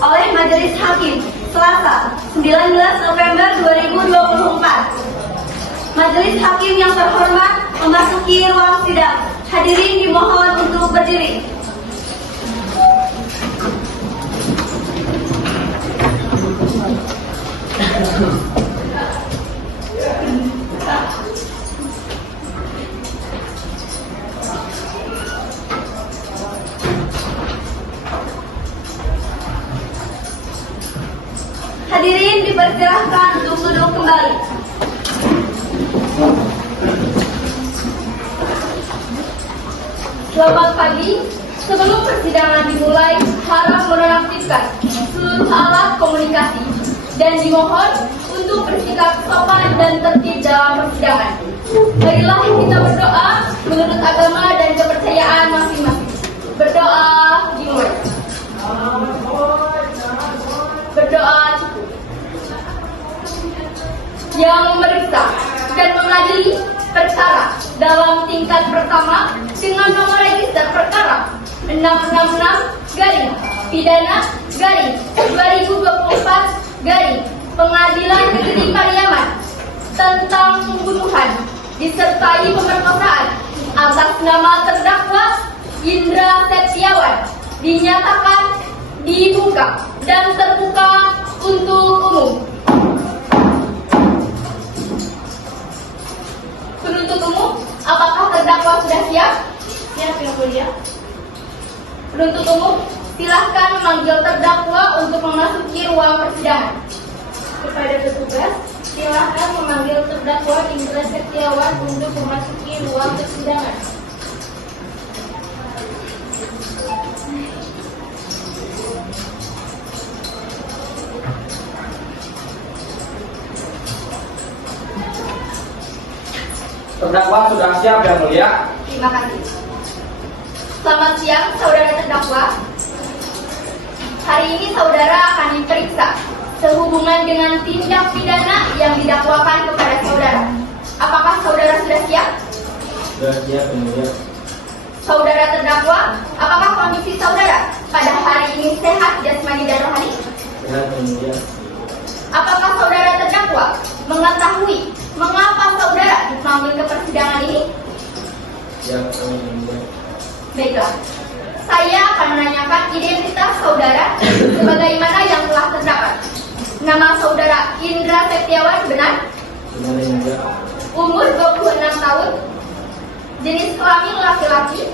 oleh Majelis Hakim Selasa 19 November 2024. Majelis Hakim yang terhormat memasuki ruang sidang. Hadirin dimohon untuk berdiri. Hadirin dipersilahkan untuk duduk kembali. Selamat pagi. Sebelum persidangan dimulai, harap menonaktifkan seluruh alat komunikasi dan dimohon untuk bersikap sopan dan tertib dalam persidangan. Marilah kita berdoa menurut agama dan kepercayaan masing-masing. Berdoa dimulai. Berdoa cukup. Yang memeriksa dan mengadili perkara dalam tingkat pertama dengan nomor register perkara 666-pidana-2024 Pengadilan Negeri Pariaman tentang pembunuhan disertai pemerkosaan atas nama terdakwa Indra Setiawan dinyatakan dibuka dan terbuka untuk umum. Penuntut umum, apakah terdakwa sudah siap? Siap, Yang Mulia. Penuntut umum, silahkan memanggil terdakwa untuk memasuki ruang persidangan. Kepada petugas, silahkan memanggil terdakwa Indra Setiawan untuk memasuki ruang persidangan. Terdakwa sudah siap, Yang Mulia. Terima kasih. Selamat siang, saudara terdakwa. Hari ini saudara akan diperiksa sehubungan dengan tindak pidana yang didakwakan kepada saudara. Apakah saudara sudah siap? Sudah siap, Yang Mulia. Saudara terdakwa, apakah kondisi saudara pada hari ini sehat jasmani dan rohani? Sehat, Yang Mulia. Apakah saudara terdakwa mengetahui mengapa saudara dipanggil ke persidangan ini? Siap, Yang Mulia. Baiklah, saya akan menanyakan identitas saudara sebagaimana yang telah terdapat. Nama saudara Indra Setiawan benar? Benar, Yang Mulia. Umur 26 tahun. Jenis kelamin laki-laki.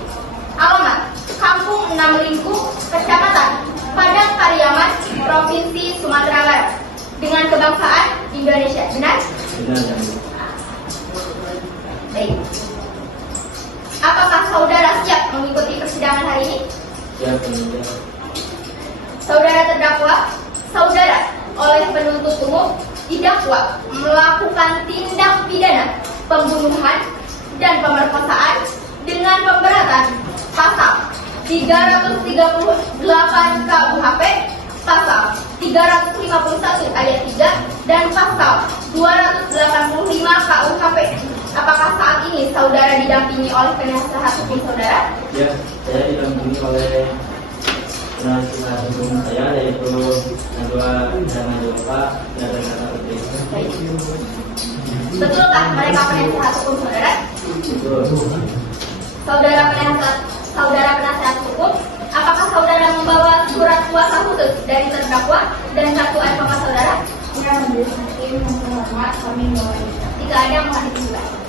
Alamat Kampung Enam Lingku, Kecamatan Padang Pariaman, Provinsi Sumatera Barat. Dengan kebangsaan Indonesia. Benar? Benar, Yang Mulia. Baik. Apakah saudara siap mengikuti persidangan hari ini? Siap, Yang Mulia. Saudara terdakwa, saudara oleh penuntut umum didakwa melakukan tindak pidana pembunuhan dan pemerkosaan dengan pemberatan pasal 338 KUHP, pasal 351 ayat 3 dan pasal 285 KUHP. Apakah saat ini saudara didampingi oleh penasehat hukum saudara? Ya, saya didampingi oleh penasihat hukum saya, yaitu Kedua Jangan Lupa dan Kata Putri. Betulkah mereka penasehat hukum saudara? Betul. Saudara penasihat hukum, apakah saudara membawa surat kuasa khusus dari terdakwa dan kartu advokat saudara? Ya, Majelis Hakim yang terhormat, kami membawa. Jika ada, mohon ditunjukkan.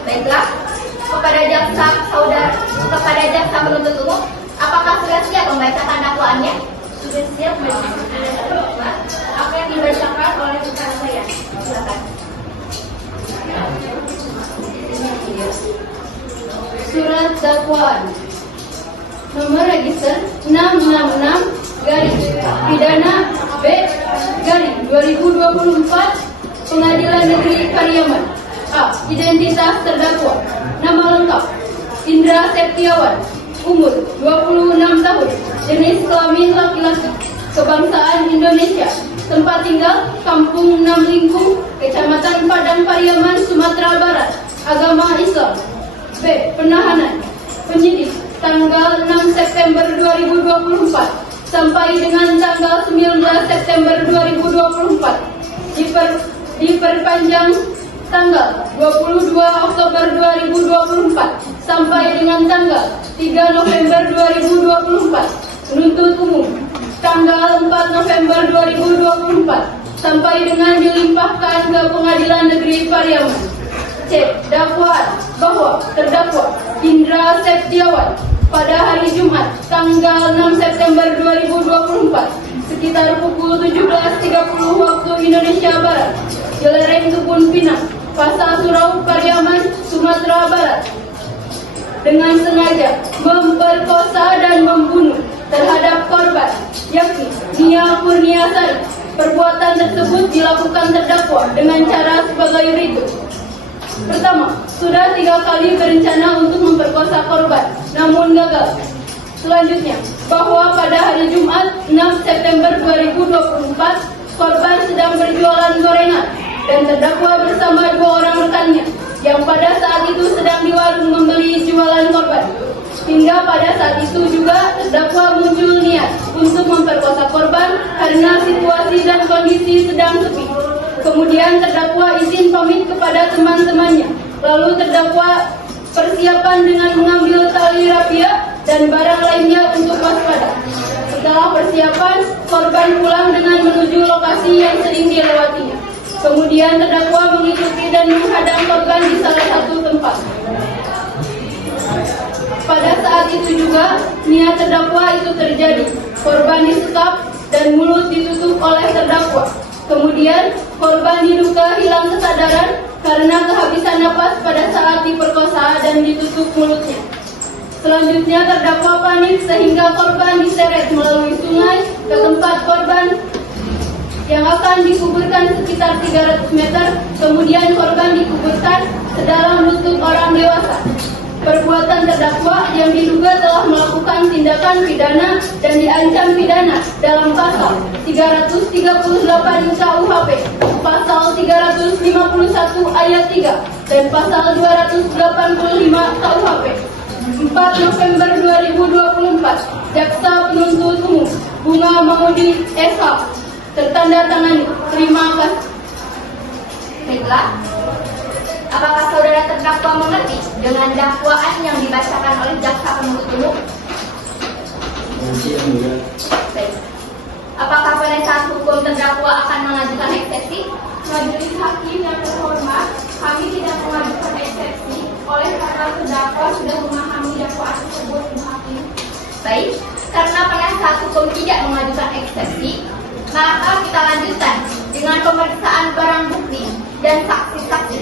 Baiklah, kepada jaksa penuntut umum, apakah sudah siap membacakan dakwaannya? Sudah siap, Majelis Hakim. Akan dibacakan oleh rekan saya. Silakan. Surat dakwaan nomor register 666 pidana B 2024 Pengadilan Negeri Pariaman. A. Identitas terdakwa. Nama lengkap Indra Septiawan, umur 26 tahun, jenis kelamin laki-laki, kebangsaan Indonesia, tempat tinggal Kampung 6 Lingkung, Kecamatan Padang Pariaman, Sumatera Barat, agama Islam. B. Penahanan penyidik tanggal 6 September 2024 sampai dengan tanggal 19 September 2024, diperpanjang tanggal 22 Oktober 2024 sampai dengan tanggal 3 November 2024. Penuntut umum tanggal 4 November 2024 sampai dengan dilimpahkan ke Pengadilan Negeri Pariaman. C. Dakwaan bahwa terdakwa Indra Septiawan pada hari Jumat tanggal 6 September 2024 sekitar pukul 17.30 waktu Indonesia Barat di lereng Kebun Pinang, Pasar Surau, Pariaman, Sumatera Barat, dengan sengaja memperkosa dan membunuh terhadap korban, yakni Nia Kurniasari. Perbuatan tersebut dilakukan terdakwa dengan cara sebagai berikut. Pertama, sudah 3 kali berencana untuk memperkosa korban, namun gagal. Selanjutnya, bahwa pada hari Jumat 6 September 2024, korban sedang berjualan gorengan dan terdakwa bersama 2 orang rekannya yang pada saat itu sedang di warung membeli jualan korban. Hingga pada saat itu juga terdakwa muncul niat untuk memperkosa korban karena situasi dan kondisi sedang sepi. Kemudian terdakwa izin pamit kepada teman-temannya. Lalu terdakwa persiapan dengan mengambil tali rapia dan barang lainnya untuk waspada. Setelah persiapan, korban pulang dengan menuju lokasi yang sering dilewatinya. Kemudian terdakwa mengikuti dan menghadang korban di salah satu tempat. Pada saat itu juga, niat terdakwa itu terjadi. Korban disekap dan mulut ditutup oleh terdakwa. Kemudian, korban diduga hilang kesadaran karena kehabisan napas pada saat diperkosa dan ditutup mulutnya. Selanjutnya, terdakwa panik sehingga korban diseret melalui sungai ke tempat korban yang akan dikuburkan sekitar 300 meter. Kemudian korban dikuburkan sedalam lutut orang dewasa. Perbuatan terdakwa yang diduga telah melakukan tindakan pidana dan diancam pidana dalam pasal 338 KUHP, pasal 351 ayat 3, dan pasal 285 KUHP. 4 November 2024, Jaksa Penuntut Umum Bunga Maudi SH, tertanda tangani. Terima kasih. Baiklah, apakah saudara terdakwa mengerti dengan dakwaan yang dibacakan oleh jaksa penuntut umum? Nanti yang mulia. Baik. Apakah pada saat hukum terdakwa akan mengajukan eksepsi? Majelis hakim yang terhormat, kami tidak mengajukan eksepsi oleh karena terdakwa sudah memahami dakwaan tersebut, Bu Hakim. Baik, karena pada saat hukum tidak mengajukan eksepsi, maka kita lanjutkan dengan pemeriksaan barang bukti dan saksi-saksi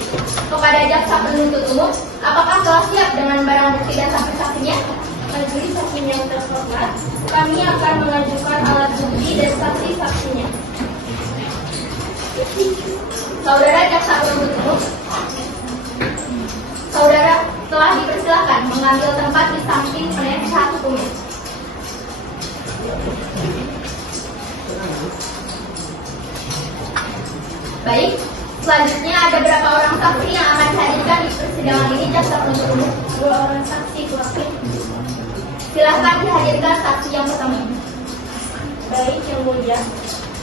kepada jaksa penuntut umum. Apakah telah siap dengan barang bukti dan saksi-saksinya? Majelis hakim yang terhormat, kami akan mengajukan alat bukti dan saksi-saksinya. Saudara jaksa penuntut umum, saudara telah dipersilakan mengambil tempat di samping penasihat hukumnya. Baik, selanjutnya ada berapa orang saksi yang akan dihadirkan di persidangan ini jaksa penuntut umum? 2 orang saksi, Bu Hakim. Silahkan dihadirkan saksi yang pertama. Baik, yang mulia,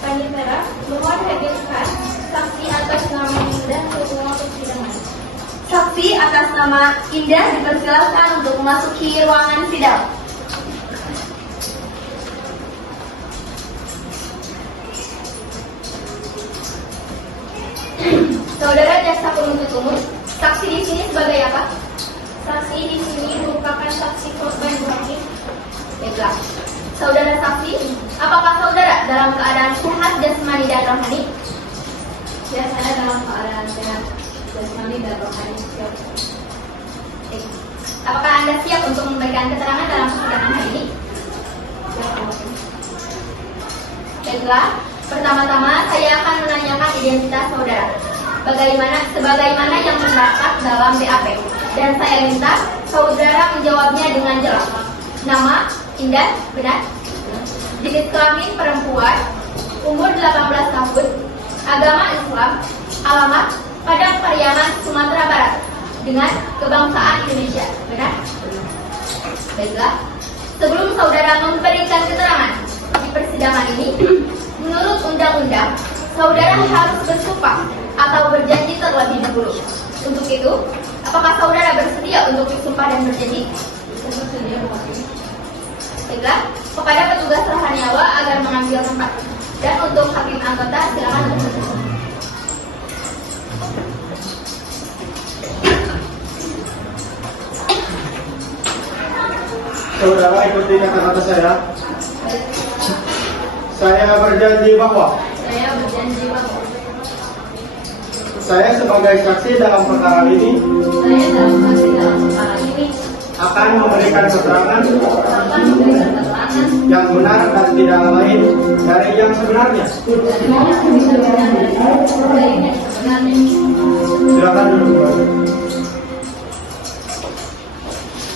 Panitera, mohon hadirkan saksi atas nama Indah ke ruang persidangan. Saksi atas nama Indah dipersilakan untuk memasuki ruangan sidang. Saudara jaksa penuntut umum, saksi di sini sebagai apa? Saksi di sini merupakan saksi korban, Bu Hakim. Baiklah. Saudara saksi, apakah saudara dalam keadaan sehat jasmani dan rohani? Ya, saya dalam keadaan sehat jasmani dan rohani. Baik. Apakah Anda siap untuk memberikan keterangan dalam persidangan hari ini? Ya, Bu Hakim. Baiklah, pertama-tama saya akan menanyakan identitas saudara. Sebagaimana yang terdapat dalam BAP. Dan saya minta Saudara menjawabnya dengan jelas. Nama, Indah, benar? Jenis kelamin perempuan, umur 18 tahun, agama Islam, alamat Padang Pariaman, Sumatera Barat, dengan kebangsaan Indonesia, benar? Baiklah, sebelum saudara memberikan keterangan di persidangan ini, menurut undang-undang, saudara harus bersumpah atau berjanji terlebih dahulu. Untuk itu, apakah saudara bersedia untuk bersumpah dan berjanji? Baiklah, kepada petugas serah nyawa agar mengambil tempat. Dan untuk hakim anggota silakan bersumpah. Saudara ikuti kata-kata saya. Saya berjanji bahwa saya sebagai saksi dalam perkara ini akan memberikan keterangan yang benar dan tidak lain dari yang sebenarnya. Silakan duduk.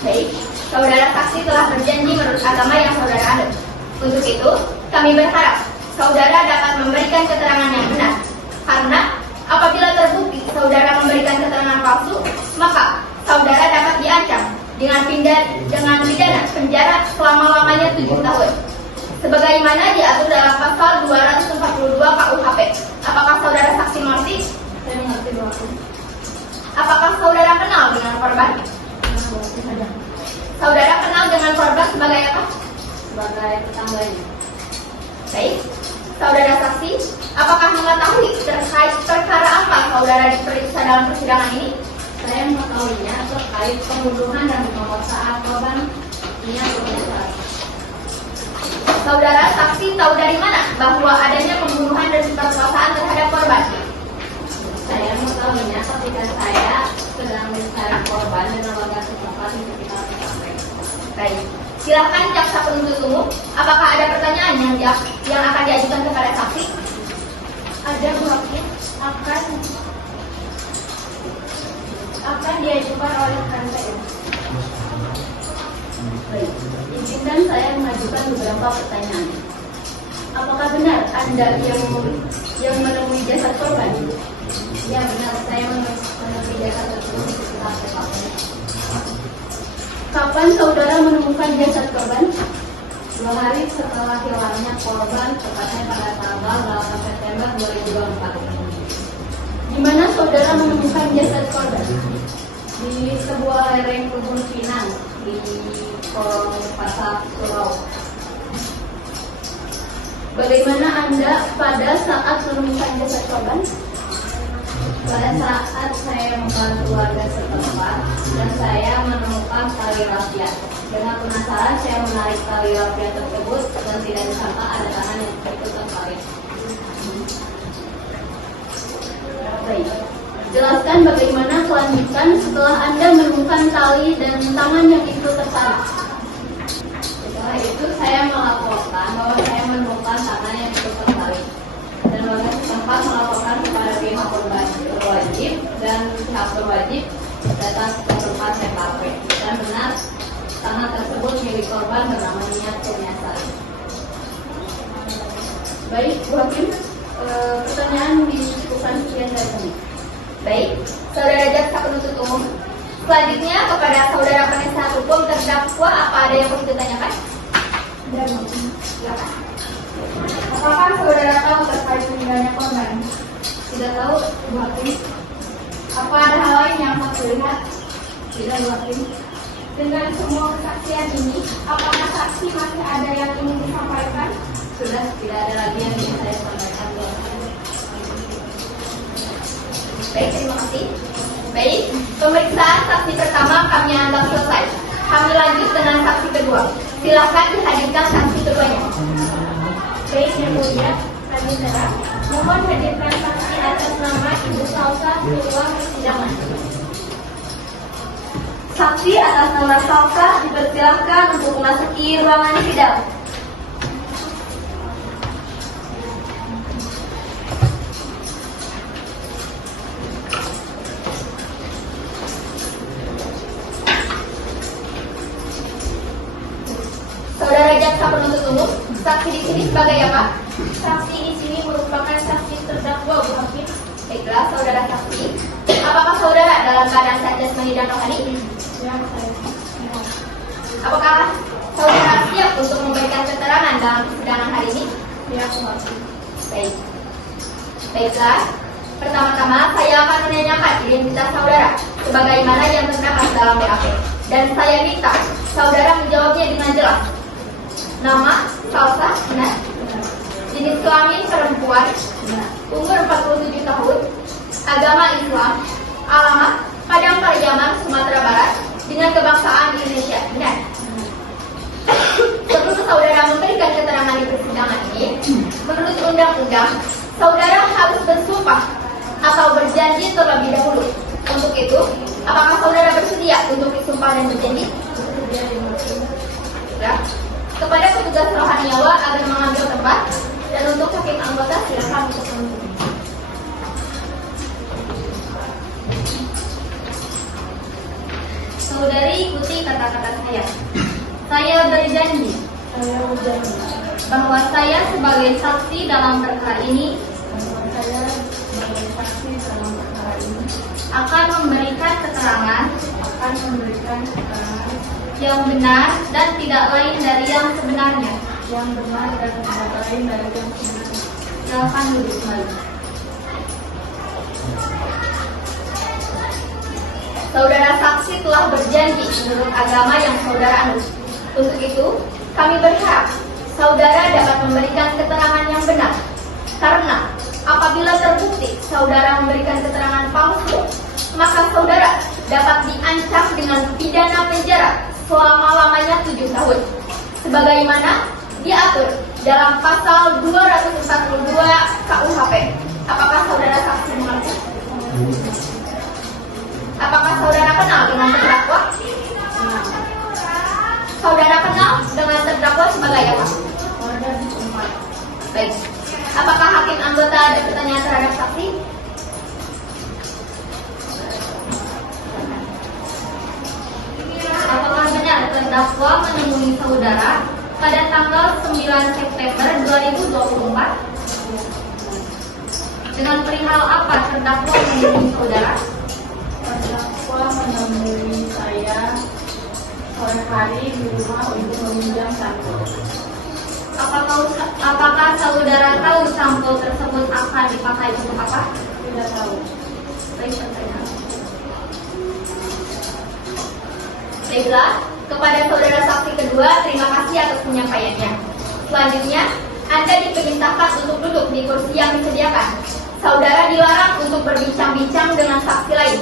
Baik, saudara saksi telah berjanji menurut agama yang saudara anut. Untuk itu, kami berharap saudara dapat memberikan keterangan yang benar. Karena apabila terbukti saudara memberikan keterangan palsu, maka saudara dapat diancam dengan pidana penjara selama-lamanya 7 tahun. Sebagaimana diatur dalam pasal 242 KUHP. Apakah saudara saksi mengerti? Saya mengerti, Bu Hakim. Apakah saudara kenal dengan korban? Saudara kenal dengan korban sebagai apa? Sebagai tetangganya. Baik, saudara saksi, apakah mengetahui terkait perkara apa saudara diperiksa dalam persidangan ini? Saya mengetahuinya terkait pembunuhan dan pemerkosaan korban. Saudara saksi tahu dari mana bahwa adanya pembunuhan dan pemerkosaan terhadap korban? Saya mengetahuinya ketika saya sedang mencari korban dengan warga setempat di sekitar TKP. Baik, silakan jaksa penuntut umum. Apakah ada pertanyaan yang akan diajukan kepada saksi? Ada, Bu Hakim. Akan diajukan oleh rekan saya. Baik, izinkan saya mengajukan beberapa pertanyaan. Apakah benar Anda yang menemui jasad korban? Ya, benar, saya menemui jasad tersebut di sekitar TKP. Kapan saudara menemukan jasad korban? 2 hari setelah hilangnya korban, tepatnya pada tanggal 8 September 2024. Di mana saudara menemukan jasad korban? Di sebuah lereng kebun pinang di Kolong Pasar Pulau. Bagaimana Anda pada saat menemukan jasad korban? Pada saat saya membantu warga setempat dan saya menemukan tali rafia. Dengan penasaran saya menarik tali rafia tersebut dan tidak disangka ada tangan yang itu tertarik. Baik. Jelaskan bagaimana kelanjutan setelah Anda menemukan tali dan tangan yang itu tertarik. Setelah itu saya melaporkan bahwa saya menemukan tangan yang itu tertarik. Dan warga setempat melaporkan kepada pihak berwajib dan pihak berwajib datang ke tempat TKP. Dan benar, tangan tersebut milik korban bernama Nia Kurniasari. Baik, Bu Hakim, pertanyaan dicukupkan sekian dari kami. Baik, saudara jaksa penuntut umum. Selanjutnya kepada saudara penasihat hukum terdakwa, apa ada yang perlu ditanyakan? Silakan. Apakah saudara tahu terkait meninggalnya korban? Tidak tahu, Bu Hakim. Apa ada hal lain yang harus dilihat? Tidak, Bu Hakim. Dengan semua kesaksian ini, apakah saksi masih ada yang ingin disampaikan? Sudah, tidak ada lagi yang ingin saya sampaikan, Bu Hakim. Baik, terima kasih. Baik, pemeriksaan saksi pertama kami anggap selesai. Kami lanjut dengan saksi kedua. Silakan dihadirkan saksi keduanya. Baik, Yang Mulia, kami serah. Mohon hadirkan saksi atas nama Ibu Salsa di ruang persidangan. Saksi atas nama Salsa dipersilakan untuk memasuki ruangan sidang. saksi di sini sebagai apa? Saksi di sini merupakan saksi terdakwa, Bu Hakim. Baiklah, saudara saksi. Apakah saudara dalam keadaan sehat jasmani dan rohani? Ya, saya. Apakah saudara siap untuk memberikan keterangan dalam persidangan hari ini? Ya, Bu Hakim. Baik. Baiklah. Pertama-tama saya akan menanyakan identitas saudara sebagaimana yang terdapat dalam BAP. Dan saya minta saudara menjawabnya dengan jelas. Nama, Salsa, benar? Jenis kelamin perempuan, umur 47 tahun, agama Islam, alamat Padang Pariaman, Sumatera Barat, dengan kebangsaan Indonesia, benar? Sebelum saudara memberikan keterangan di persidangan ini, menurut undang-undang, saudara harus bersumpah atau berjanji terlebih dahulu. Untuk itu, apakah saudara bersedia untuk disumpah dan berjanji? Ya. Kepada petugas rohaniawa agar mengambil tempat, dan untuk hakim anggota silakan untuk menunggu. Saudari ikuti kata-kata saya. Saya berjanji bahwa saya sebagai saksi dalam perkara ini akan memberikan keterangan yang benar dan tidak lain dari yang sebenarnya. Silakan duduk kembali. Saudara saksi telah berjanji menurut agama yang saudara anut. Untuk itu, kami berharap saudara dapat memberikan keterangan yang benar. Karena apabila terbukti saudara memberikan keterangan palsu, maka saudara dapat diancam dengan pidana penjara selama-lamanya 7 tahun. Sebagaimana diatur dalam pasal 242 KUHP. Apakah saudara saksi mengerti? Apakah saudara kenal dengan terdakwa? Saudara kenal dengan terdakwa sebagai apa? Baik. Apakah hakim anggota ada pertanyaan terhadap saksi? Apakah benar terdakwa menemui saudara pada tanggal 9 September 2024? Dengan perihal apa terdakwa menemui saudara? Terdakwa menemui saya sore hari di rumah untuk meminjam sampel. Apakah saudara tahu sampel tersebut akan dipakai untuk apa? Tidak tahu. Baik, pertanyaan. Baiklah, kepada saudara saksi kedua, terima kasih atas penyampaiannya. Selanjutnya, Anda diperintahkan untuk duduk di kursi yang disediakan. Saudara dilarang untuk berbincang-bincang dengan saksi lain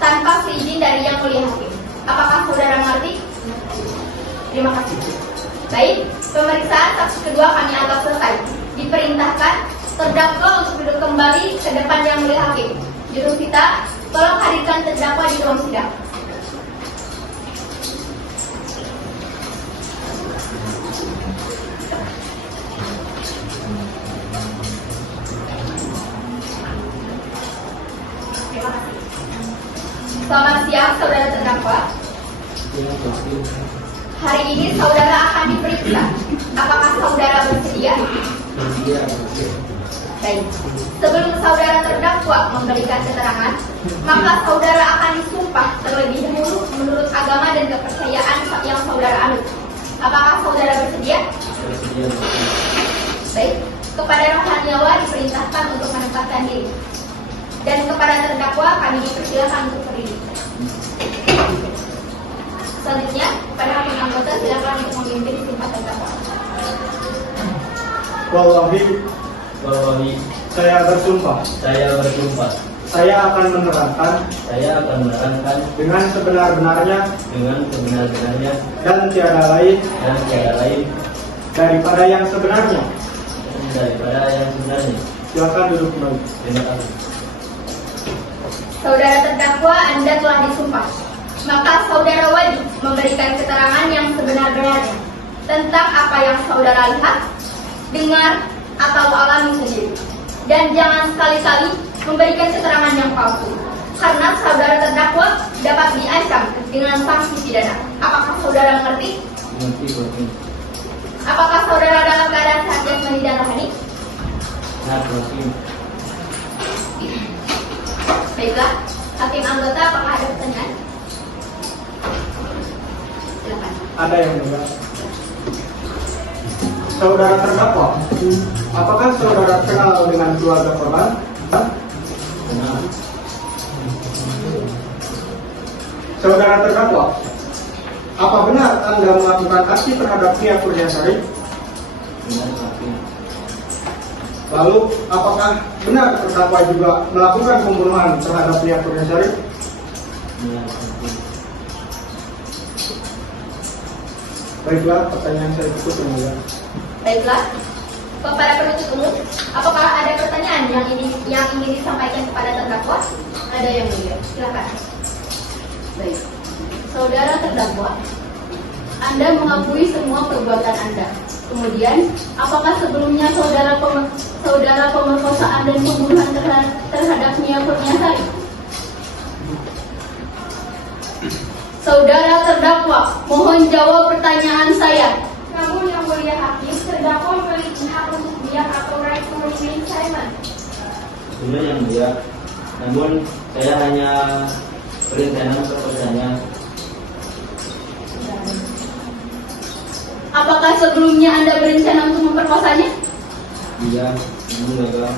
tanpa seizin dari yang mulia hakim. Apakah saudara mengerti? Terima kasih. Baik, pemeriksaan saksi kedua kami anggap selesai. Diperintahkan terdakwa untuk duduk kembali ke depan yang mulia hakim. Jurusita, tolong hadirkan terdakwa di ruang sidang. Terima kasih. Selamat siang, saudara terdakwa. Hari ini saudara akan diperiksa. Apakah saudara bersedia? Baik. Sebelum saudara terdakwa memberikan keterangan, maka saudara akan disumpah terlebih dahulu menurut agama dan kepercayaan yang saudara anut. Apakah saudara bersedia? Baik. Kepada rohaniawa diperintahkan untuk menempatkan diri. Dan kepada terdakwa kami dipersilakan untuk berdiri. Selanjutnya, pada hakim anggota silakan untuk memimpin sumpah terdakwa. Wallahi, saya bersumpah. Saya akan menerangkan dengan sebenar-benarnya dan tiada lain daripada yang sebenarnya. Silakan duduk kembali. Terima kasih. Saudara terdakwa, Anda telah disumpah. Maka saudara wajib memberikan keterangan yang sebenar-benarnya tentang apa yang saudara lihat, dengar, atau alami sendiri. Dan jangan sekali-kali memberikan keterangan yang palsu, karena saudara terdakwa dapat diancam dengan sanksi pidana. Apakah saudara mengerti? Mengerti. Apakah saudara dalam keadaan sehat jasmani dan rohani? Benar, Hakim. Baiklah, hakim anggota, apakah ada pertanyaan? Silakan. Ada yang mulia. Saudara terdakwa, apakah saudara kenal dengan keluarga korban? Benar. Saudara terdakwa, apa benar Anda melakukan aksi terhadap Nia Kurniasari? Benar, Hakim. Lalu, apakah benar terdakwa juga melakukan pembunuhan terhadap Nia Kurniasari? Benar, Hakim. Baiklah, pertanyaan saya cukup yang mulia. Baiklah, kepada penuntut umum, apakah ada pertanyaan yang ingin disampaikan kepada terdakwa? Ada yang mulia, silakan. Baik, saudara terdakwa, Anda mengakui semua perbuatan Anda. Kemudian, apakah sebelumnya saudara pemerkosaan dan pembunuhan terhadap Nia Kurniasari? Saudara terdakwa, mohon jawab pertanyaan saya. Namun yang mulia hakim, terdakwa memiliki hak untuk diam atau right to remain silent. Benar yang mulia. Namun saya hanya berencana memperkosanya. Apakah sebelumnya Anda berencana untuk memperkosanya? Iya, namun gagal.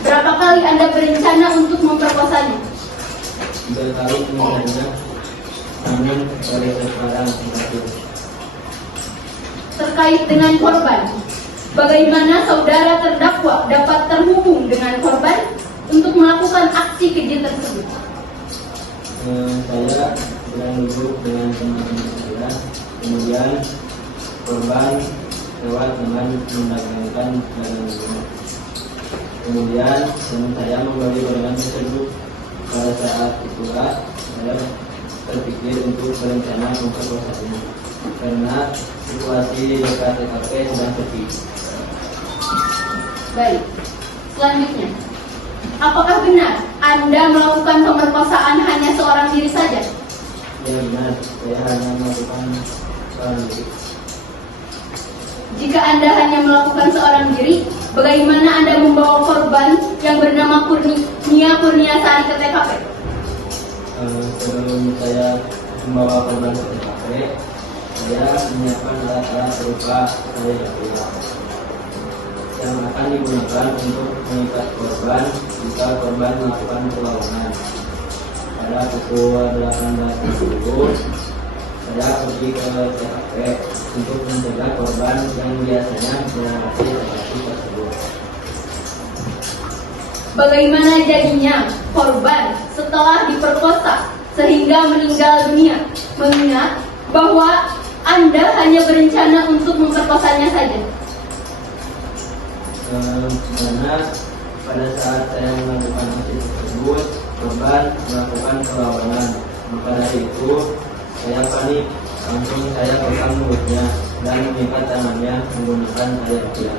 Berapa kali Anda berencana untuk memperkosanya? 3 kali meninggalnya. Namun oleh sekarang berhasil. Terkait dengan korban, bagaimana saudara terdakwa dapat terhubung dengan korban untuk melakukan aksi keji tersebut? Saya sedang duduk dengan teman-teman saya. Kemudian korban lewat dengan mendagangkan dagangannya. Kemudian teman saya membeli gorengan tersebut. Pada saat itulah saya terpikir untuk berencana memperkosanya karena situasi dekat TKP sedang sepi. Baik, selanjutnya, apakah benar Anda melakukan pemerkosaan hanya seorang diri saja? Ya benar, saya hanya melakukan seorang diri. Jika Anda hanya melakukan seorang diri, bagaimana Anda membawa korban yang bernama Nia Kurniasari ke TKP? Sebelum saya membawa korban ke TKP, saya menyiapkan alat-alat berupa tali jatuh yang akan digunakan untuk mengikat korban jika korban melakukan perlawanan. Pada pukul 18.30, saya pergi ke TKP untuk mencegah korban yang biasanya melewati lokasi tersebut. Bagaimana jadinya korban setelah diperkosa sehingga meninggal dunia, mengingat bahwa Anda hanya berencana untuk memperkosanya saja? Karena pada saat saya melakukan aksi tersebut, korban melakukan perlawanan. Maka dari itu, saya panik. Langsung saya pegang mulutnya dan mengikat tangannya menggunakan tali jatuh.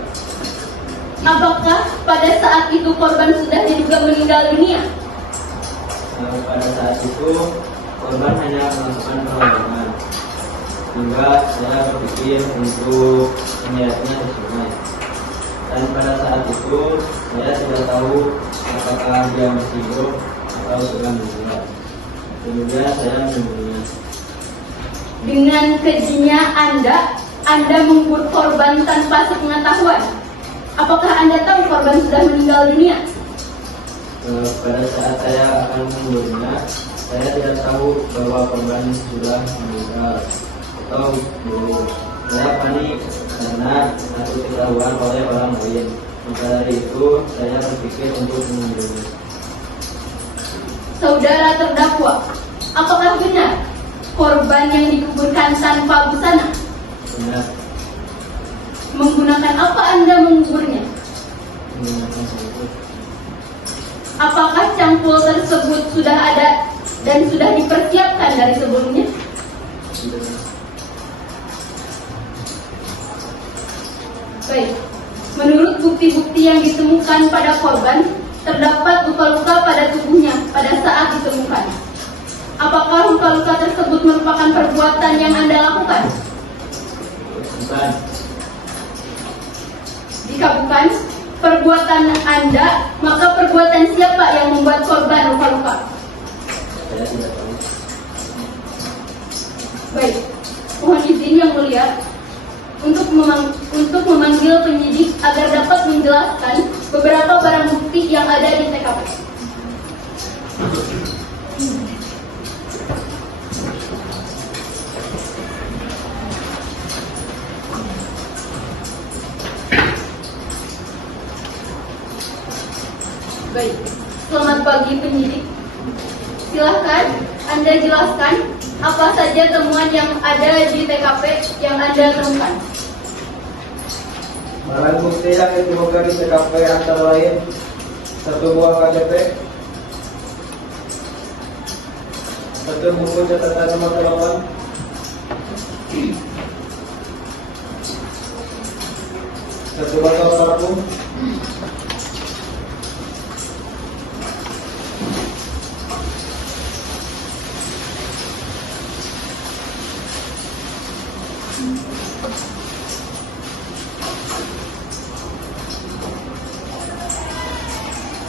Apakah pada saat itu korban sudah diduga meninggal dunia? Pada saat itu korban hanya melakukan perlawanan hingga saya berpikir untuk menyeretnya ke sungai. Dan pada saat itu saya tidak tahu apakah dia masih hidup atau sudah meninggal. Kemudian saya membunuhnya. Dengan kejinya Anda mengubur korban tanpa sepengetahuan. Apakah Anda tahu korban sudah meninggal dunia? Pada saat saya akan membunuhnya, saya tidak tahu bahwa korban sudah meninggal atau belum. Saya panik karena takut ketahuan oleh orang lain. Maka dari itu saya berpikir untuk membunuhnya. Saudara terdakwa, apakah benar korban yang dikuburkan tanpa busana? Benar. Menggunakan apa Anda menguburnya? Menggunakan cangkul. Apakah cangkul tersebut sudah ada dan sudah dipersiapkan dari sebelumnya? Sudah. Baik, menurut bukti-bukti yang ditemukan pada korban, terdapat luka-luka pada tubuhnya pada saat ditemukan. Apakah luka-luka tersebut merupakan perbuatan yang Anda lakukan? Bukan. dikabulkan perbuatan Anda, maka perbuatan siapa yang membuat korban luka-luka? Saya tidak tahu. Baik, mohon izin yang mulia untuk memanggil penyidik agar dapat menjelaskan beberapa barang bukti yang ada di TKP. Baik, selamat pagi penyidik. Silahkan Anda jelaskan apa saja temuan yang ada di TKP yang Anda temukan. Barang bukti yang ditemukan di TKP antara lain satu buah KTP, satu buku catatan nomor telepon, satu botol parfum,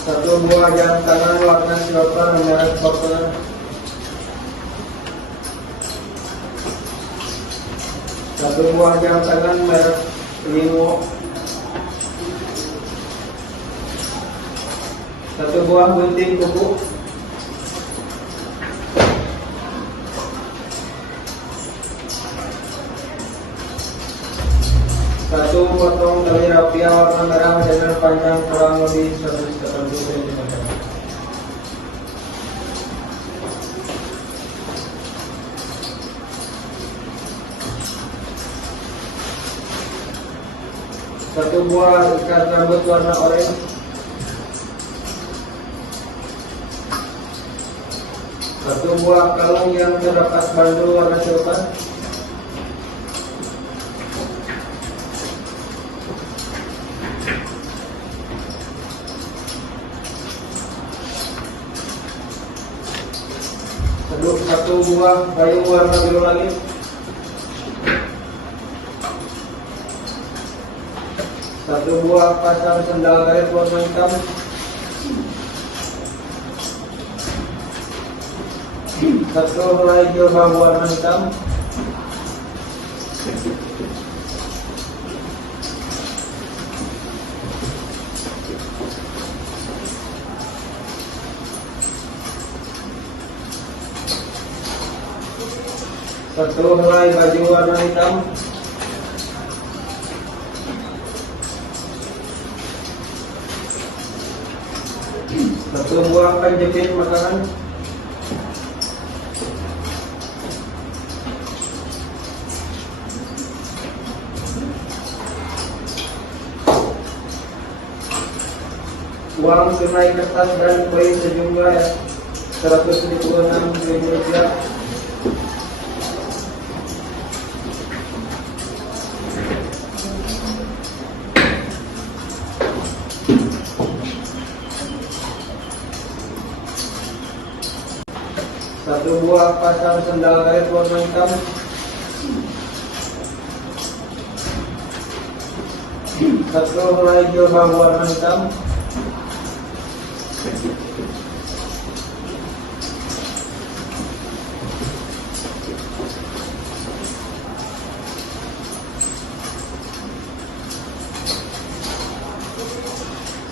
satu buah jam tangan warna silver merek Bokler, satu buah jam tangan merek Limo, satu buah gunting kuku, satu potong tali rapia warna merah dengan panjang kurang lebih 180 cm. Satu buah ikat rambut warna oranye, satu buah kalung yang terdapat bandul warna silver, satu buah payung warna biru langit, satu buah pasang sendal karet warna hitam, satu helai jilbab warna hitam, satu helai baju warna hitam, satu buah penjepit makanan, uang tunai kertas dan koin sejumlah Rp156.000. Satu buah pasang sendal karet warna hitam, satu helai jilbab warna hitam,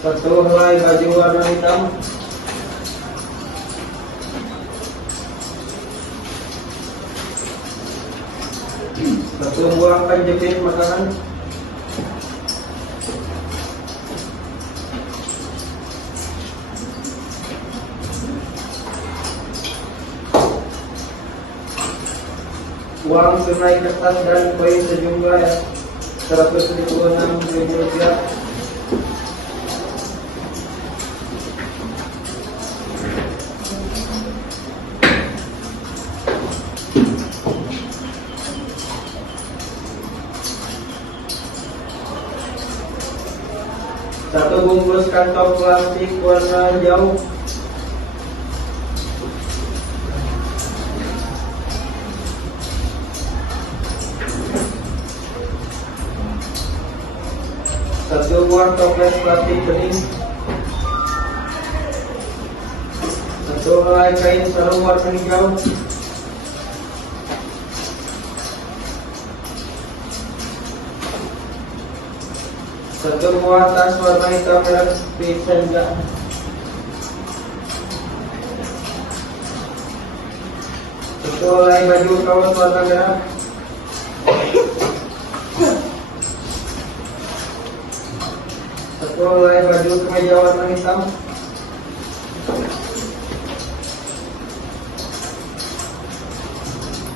satu helai baju warna hitam, satu buah penjepit makanan, uang tunai kertas dan koin sejumlah Rp156.000. Satu bungkus kantong plastik warna hijau, satu buah toples plastik bening, 1 helai kain sarung warna hijau, 1 buah tas warna hitam merek Vincenza, 1 helai baju kaos warna merah, 1 helai baju kemeja warna hitam,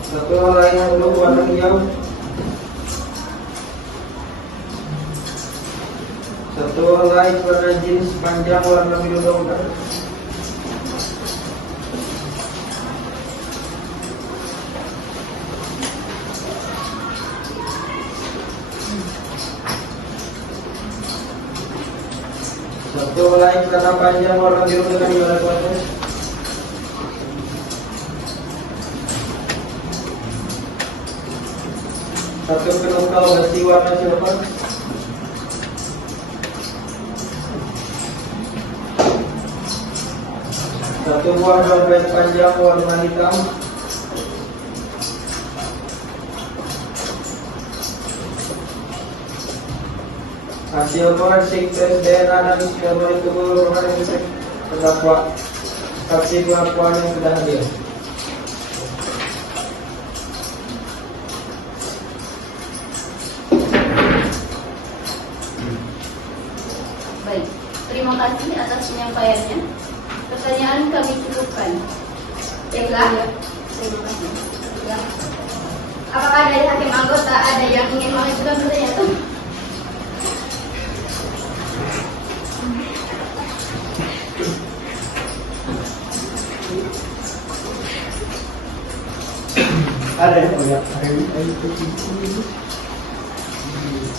1 helai handuk warna hijau, 1 helai celana jeans panjang warna biru dompet, 1 helai celana panjang warna biru dengan garis wates, 1 penungkal besi warna silver, 1 buah dompet panjang warna hitam, 1 hasil forensik tes DNA dan psikologi tubuh forensik terdakwa, saksi pengakuan yang sudah hadir. Baik, terima kasih atas penyampaiannya. Pertanyaan kami cukupkan. Baiklah, terima kasih. Ya. Apakah dari hakim anggota ada yang ingin mengajukan pertanyaan? Ada yang melihat.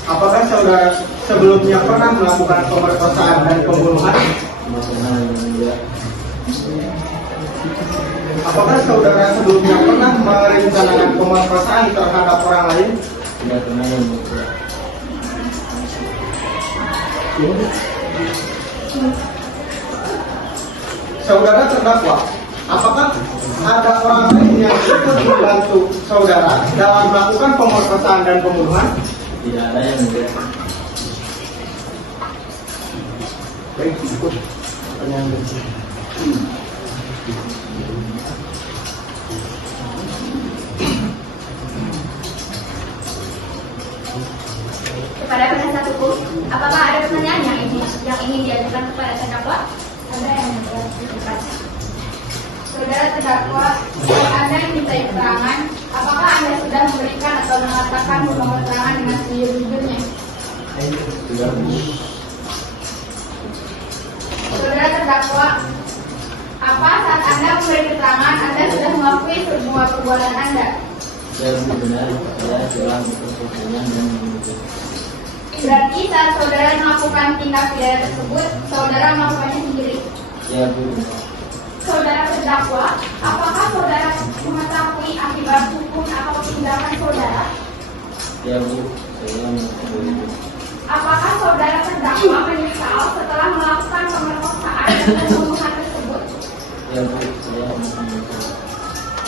Apakah saudara sebelumnya pernah melakukan pemerkosaan dan pembunuhan? Apakah saudara sebelumnya pernah merencanakan pemerkosaan terhadap orang lain? Tidak pernah yang mulia. Saudara terdakwa, apakah ada orang lain yang ikut membantu saudara dalam melakukan pemerkosaan dan pembunuhan? Tidak ada yang mulia. Baik, ikut pertanyaan berikutnya. Kepada penasihat hukum, apakah ada pertanyaan yang ingin diajukan kepada terdakwa? Ada yang diajukan. Saudara terdakwa, Anda diminta keterangan, apakah Anda sudah memberikan atau mengatakan beberapa keterangan dengan sejujurnya? Tidak. Saudara terdakwa, apa saat Anda memberi keterangan Anda sudah mengakui semua perbuatan Anda? Saya benar, saya telah berkepentingan dan menuntut. Berarti saat saudara melakukan tindak pidana tersebut, saudara melakukannya sendiri. Ya Bu. Saudara terdakwa, apakah saudara mengetahui akibat hukum atau tindakan saudara? Ya Bu, saya mengetahui. Apakah saudara terdakwa menyesal setelah melakukan pemerkosaan dan pembunuhan tersebut? Ya Bu, saya mengetahui.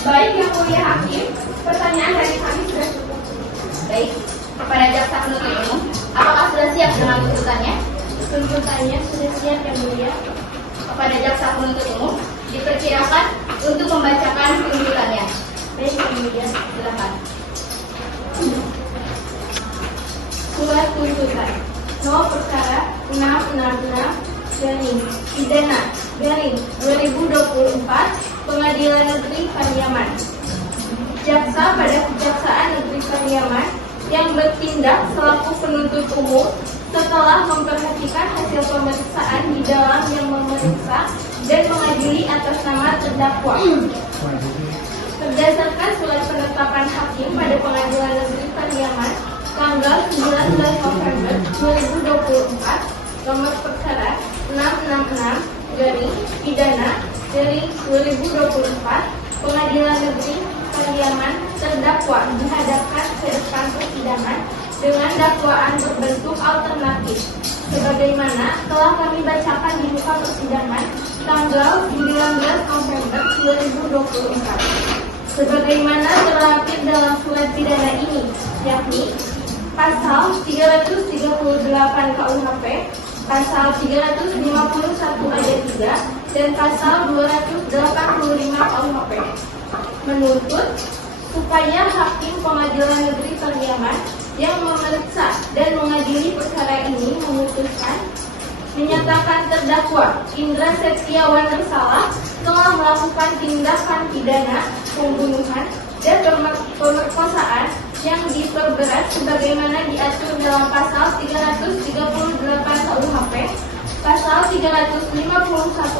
Baik, yang mulia hakim, pertanyaan dari kami sudah cukup. Baik, kepada jaksa penuntut umum, apakah sudah siap dengan tuntutannya? Tuntutannya sudah siap, yang mulia. Kepada jaksa penuntut umum, diperkirakan untuk membacakan tuntutannya. Baik, yang mulia, silakan. Surat tuntutan nomor perkara 666 garing pidana garing 2024 Pengadilan Negeri Pariaman. Jaksa pada Kejaksaan Negeri Pariaman yang bertindak selaku penuntut umum setelah memperhatikan hasil pemeriksaan di dalam yang memeriksa dan mengadili atas nama terdakwa. Berdasarkan surat penetapan hakim pada Pengadilan Negeri Pariaman tanggal 19 November 2024 nomor perkara 666 garing pidana garing 2024 Pengadilan Negeri Pariaman terdakwa dihadapkan ke depan persidangan dengan dakwaan berbentuk alternatif sebagaimana telah kami bacakan di muka persidangan tanggal 19 November 2024 sebagaimana terlampir dalam surat pidana ini, yakni pasal 338 KUHP, pasal 351 ayat 3 dan pasal 285 KUHP menuntut supaya hakim pengadilan negeri Pariaman yang memeriksa dan mengadili perkara ini memutuskan menyatakan terdakwa Indra Septiawan bersalah telah melakukan tindakan pidana pembunuhan dan pemerkosaan yang diperberat sebagaimana diatur dalam pasal 338 KUHP, pasal 351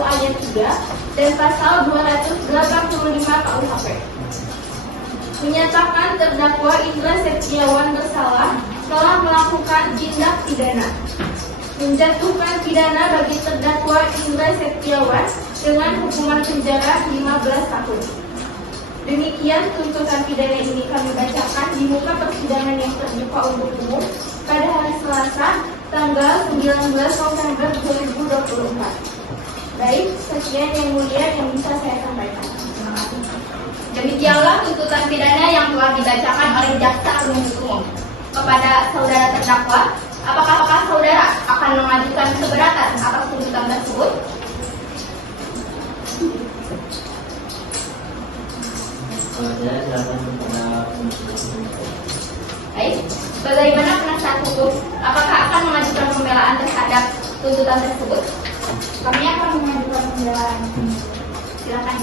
ayat 3 dan pasal 285 KUHP. Menyatakan terdakwa Indra Septiawan bersalah telah melakukan tindak pidana, menjatuhkan pidana bagi terdakwa Indra Septiawan dengan hukuman penjara 15 tahun. Demikian tuntutan pidana ini kami bacakan di muka persidangan yang terbuka untuk umum pada hari Selasa tanggal 19 November 2024. Baik, sekian yang mulia yang bisa saya sampaikan. Demikianlah tuntutan pidana yang telah dibacakan oleh jaksa penuntut umum kepada saudara terdakwa. Apakah saudara akan mengajukan keberatan atas tuntutan tersebut? Saya silakan kepada penuntut umum. Baik, bagaimana penasihat hukum? Apakah akan mengajukan pembelaan terhadap tuntutan tersebut? Kami akan mengajukan pembelaan. Silakan.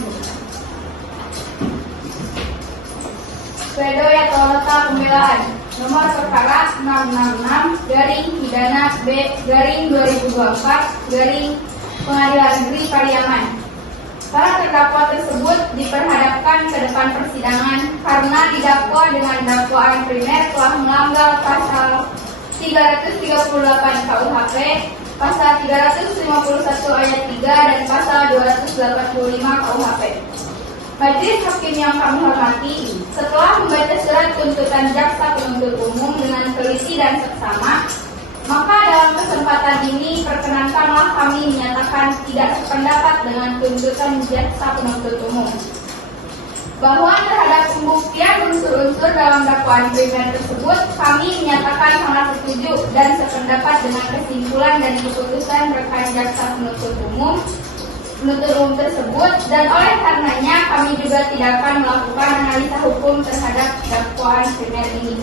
Pledoi atau nota pembelaan nomor perkara 666 garing pidana B garing 2024 garing Pengadilan Negeri Pariaman. Para terdakwa tersebut diperhadapkan ke depan persidangan karena didakwa dengan dakwaan primer telah melanggar pasal 338 KUHP, pasal 351 ayat 3 dan pasal 285 KUHP. Majelis Hakim yang kami hormati, setelah membaca surat tuntutan jaksa penuntut umum dengan teliti dan seksama, maka dalam kesempatan ini perkenankanlah kami menyatakan tidak sependapat dengan tuntutan jaksa penuntut umum. Bahwa terhadap pembuktian unsur-unsur dalam dakwaan primer tersebut, kami menyatakan sangat setuju dan sependapat dengan kesimpulan dan keputusan rekan jaksa penuntut umum tersebut, dan oleh karenanya kami juga tidak akan melakukan analisa hukum terhadap dakwaan primer ini.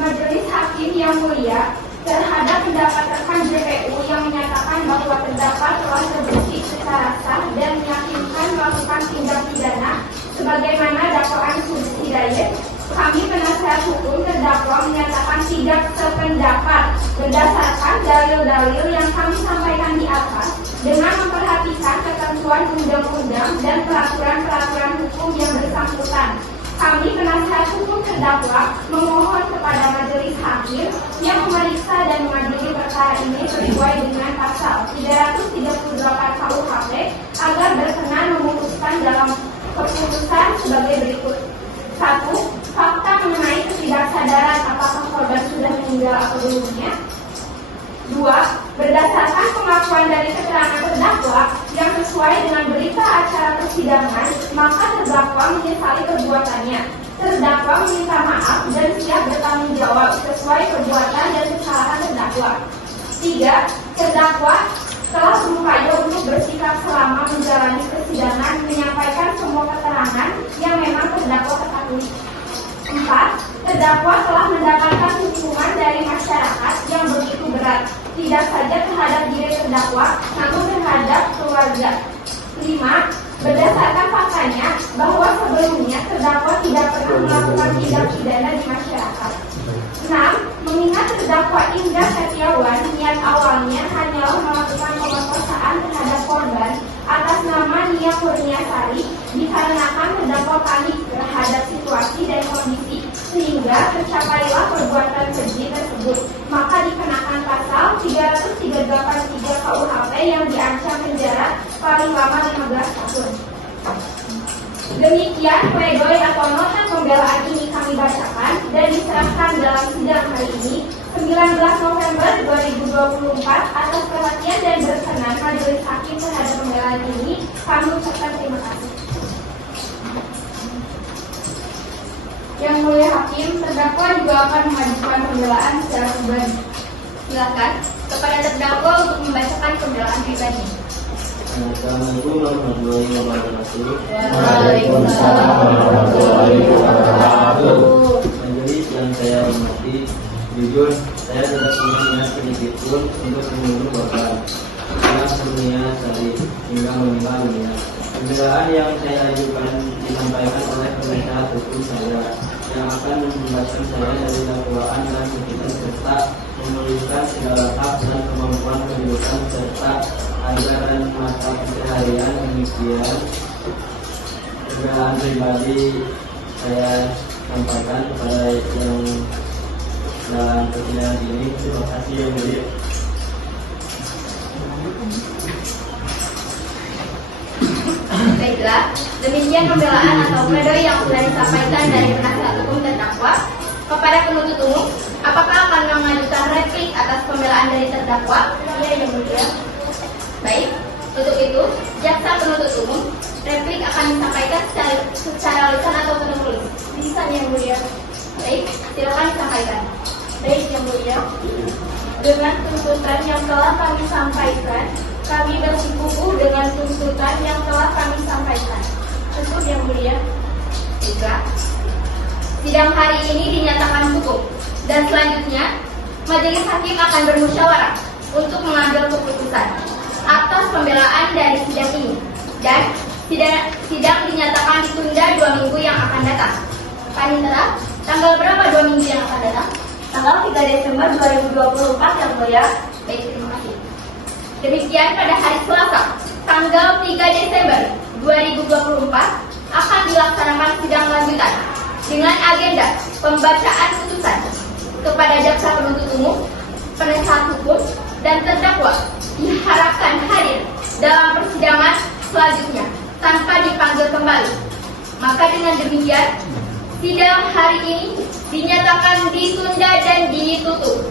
Majelis Hakim yang mulia, terhadap pendapat rekan JPU yang menyatakan bahwa terdakwa telah terbukti secara sah dan meyakinkan melakukan tindak pidana sebagaimana dakwaan Sudut Hidayat, kami penasihat hukum terdakwa menyatakan tidak sependapat berdasarkan dalil-dalil yang kami sampaikan di atas dengan memperhatikan ketentuan undang-undang dan peraturan-peraturan hukum yang bersangkutan. Kami penasihat hukum terdakwa memohon kepada majelis hakim yang memeriksa dan mengadili perkara ini sesuai dengan pasal 338 KUHP agar berkenan memutuskan dalam keputusan sebagai berikut. 1. Fakta mengenai ketidaksadaran apakah korban sudah meninggal atau belumnya. 2. Berdasarkan pengakuan dari keterangan terdakwa yang sesuai dengan berita acara persidangan, maka terdakwa menyesali perbuatannya. Terdakwa meminta maaf dan siap bertanggung jawab sesuai perbuatan dan kesalahan terdakwa. 3. Terdakwa telah berupaya untuk bersikap selama menjalani persidangan, menyampaikan semua keterangan yang memang terdakwa ketahui. 4. Terdakwa telah mendapatkan hukuman dari masyarakat yang begitu berat, tidak saja terhadap diri terdakwa, namun terhadap keluarga. 5. Berdasarkan faktanya bahwa sebelumnya terdakwa tidak pernah melakukan tindak pidana di masyarakat. 6. Mengingat terdakwa Indra Septiawan niat awalnya hanyalah melakukan pemerkosaan terhadap korban atas nama Nia Kurniasari, dikarenakan terdakwa panik terhadap situasi dan kondisi sehingga tercapailah perbuatan keji tersebut, maka dikenakan pasal 338 KUHP yang diancam penjara paling lama 15 tahun. Demikian pledoi atau nota pembelaan ini kami bacakan dan diserahkan dalam sidang hari ini 19 November 2024 atas perhatian dan berkenan majelis hakim terhadap pembelaan ini. Kami ucapkan terima kasih. Yang mulia hakim, terdakwa juga akan mengajukan pembelaan secara pribadi. Silakan kepada terdakwa untuk membacakan pembelaan pribadi. Assalamualaikum warahmatullahi wabarakatuh. Waalaikumsalam warahmatullahi wabarakatuh. Majelis yang saya hormati, jujur saya tidak punya niat sedikit pun untuk membunuh korban yang berniat tadi hingga meninggal dunia. Pembelaan yang saya ajukan disampaikan oleh penasihat hukum saya yang akan membebaskan saya dari dakwaan dan tuntutan serta memulihkan segala hak dan kemampuan kehidupan serta ajaran mata keseharian. Demikian pembelaan pribadi saya sampaikan kepada yang dalam persidangan ini. Terima kasih yang mulia. Baiklah, demikian pembelaan atau pledoi yang sudah disampaikan dari penasihat hukum terdakwa. Kepada penuntut umum, apakah akan mengajukan replik atas pembelaan dari terdakwa? Iya, yang mulia. Baik, untuk itu, jaksa penuntut umum, replik akan disampaikan secara lisan atau tertulis. Bisa, yang mulia. Baik, silakan disampaikan. Baik, yang mulia. Dengan tuntutan yang telah kami sampaikan, kami bersikukuh dengan tuntutan yang telah kami sampaikan. Cukup, yang mulia. Baiklah. Sidang hari ini dinyatakan cukup dan selanjutnya majelis hakim akan bermusyawarah untuk mengambil keputusan atas pembelaan dari sidang ini dan sidang dinyatakan ditunda 2 minggu yang akan datang. Panitera, tanggal berapa 2 minggu yang akan datang? Tanggal 3 Desember 2024, yang mulia. Baik, terima kasih. Demikian pada hari Selasa, tanggal 3 Desember 2024 akan dilaksanakan sidang lanjutan dengan agenda pembacaan putusan kepada jaksa penuntut umum, penasihat hukum, dan terdakwa diharapkan hadir dalam persidangan selanjutnya tanpa dipanggil kembali. Maka dengan demikian, sidang hari ini dinyatakan ditunda dan ditutup.